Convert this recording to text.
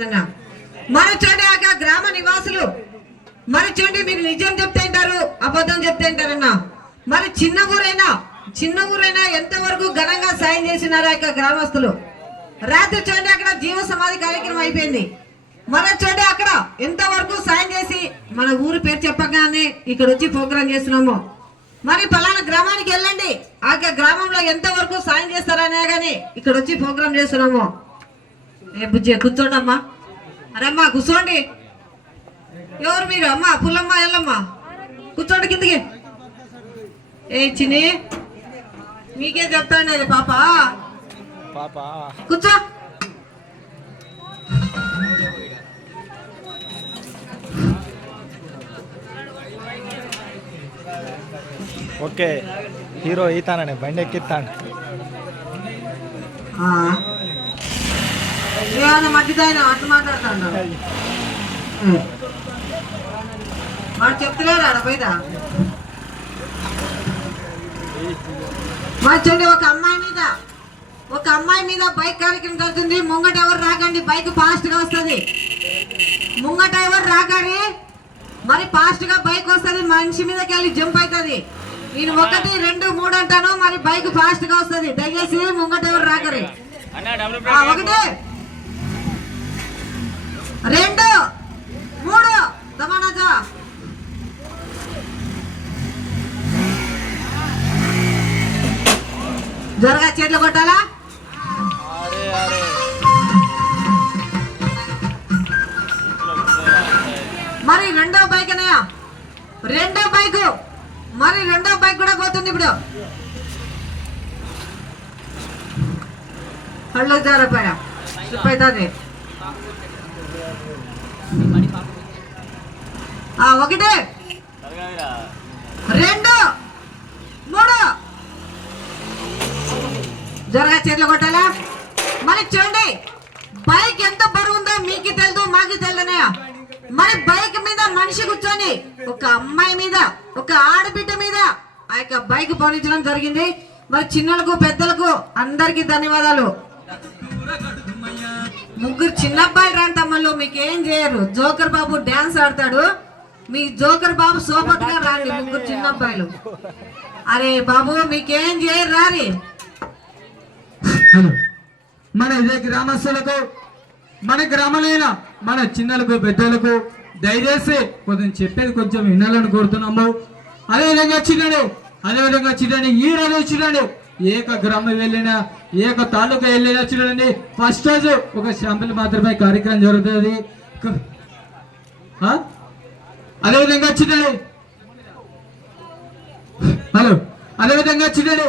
జరిగిందన్న. మరి చూడండి ఆ గ్రామ నివాసులు మరి చూడండి మీరు నిజం చెప్తే అంటారు, అబద్ధం చెప్తే అంటారన్న. మరి చిన్న ఊరైనా ఎంతవరకు ఘనంగా సాయం చేసినారు ఆ యొక్క గ్రామస్తులు. రాత్రి చూడండి అక్కడ జీవ సమాధి కార్యక్రమం అయిపోయింది. మరి చూడండి అక్కడ ఎంతవరకు సాయం చేసి మన ఊరు పేరు చెప్పగానే ఇక్కడ వచ్చి ప్రోగ్రాం చేస్తున్నాము. మరి పలానా గ్రామానికి వెళ్ళండి, ఆ గ్రామంలో ఎంతవరకు సాయం చేస్తారనే గానీ ఇక్కడ వచ్చి ప్రోగ్రాం చేస్తున్నాము. ఏ బుజ్జి కూర్చోండి అమ్మా. అరే అమ్మా కూర్చోండి. ఎవరు మీరు? అమ్మ పుల్లమ్మ ఎల్లమ్మ కూర్చోండి కిందికి. ఏ చిన్ని మీకే చెప్తాండి పాప కూర్చో. ఓకే హీరో ఈతానని బండి ఎక్కిస్తాను. మధ్యదాయన అట్లా మాట్లాడుతాడు వాడు చెప్తలేడు ఆడ పోయిదా. మరి చూడండి ఒక అమ్మాయి మీద బైక్ కార్యక్రమం జరుగుతుంది. ముంగట ఎవరు రాకండి, బైక్ ఫాస్ట్ గా వస్తుంది. ముంగట ఎవరు రాకండి, మరి ఫాస్ట్ గా బైక్ వస్తుంది, మనిషి మీదకి వెళ్ళి జంప్ అవుతుంది. నేను 1 2 3 అంటాను, మరి బైక్ ఫాస్ట్ గా వస్తుంది. దయచేసి ముంగట ఎవరు రాకరి. 1 2 3 దమానాజా. జరగా చేతులు కొట్టాలా. మరి రెండో బైక్ అన్నయ్య, రెండో బైక్ కూడా పోతుంది. ఇప్పుడు కళ్ళు జారపోయా స్లిప్ అవుతుంది. 1 2 3 జరగా చేతులు కొట్టాలా. మరి చూడండి బైక్ ఎంత బరువు ఉందో మీకు తెలుదు, మాకు తెలుదనయ్య. మరి బైక్ మీద మనిషి కూర్చొని ఒక అమ్మాయి మీద, ఒక ఆడబిడ్డ మీద ఆ యొక్క బైక్ పోనించడం జరిగింది. మరి చిన్నలకు పెద్దలకు అందరికి ధన్యవాదాలు. 3 చిన్న అబ్బాయిలు రాని తమ్ముళ్ళు మీకేం చేయరు. జోకర్ బాబు డాన్స్ ఆడతాడు, మీ జోకర్ బాబు సోపత్ గా రాండి. 3 చిన్న అబ్బాయిలు. అరే బాబు మీకేం చేయరు రారి. హలో మన ఇదే గ్రామస్తులకు, మన గ్రామంలో మన చిన్నలకు పెద్దలకు దయచేసి కొంచెం చెప్పేది కొంచెం వినాలని కోరుతున్నాము. అదేవిధంగా చూడండి ఈ రోజు చూడండి ఏక గ్రామం వెళ్ళినా, ఏక తాలూకా వెళ్ళినా చూడండి ఫస్ట్ రోజు ఒక శాంపుల్ మాత్రమే కార్యక్రమం జరుగుతుంది. అదేవిధంగా చూడండి హలో అదేవిధంగా చూడండి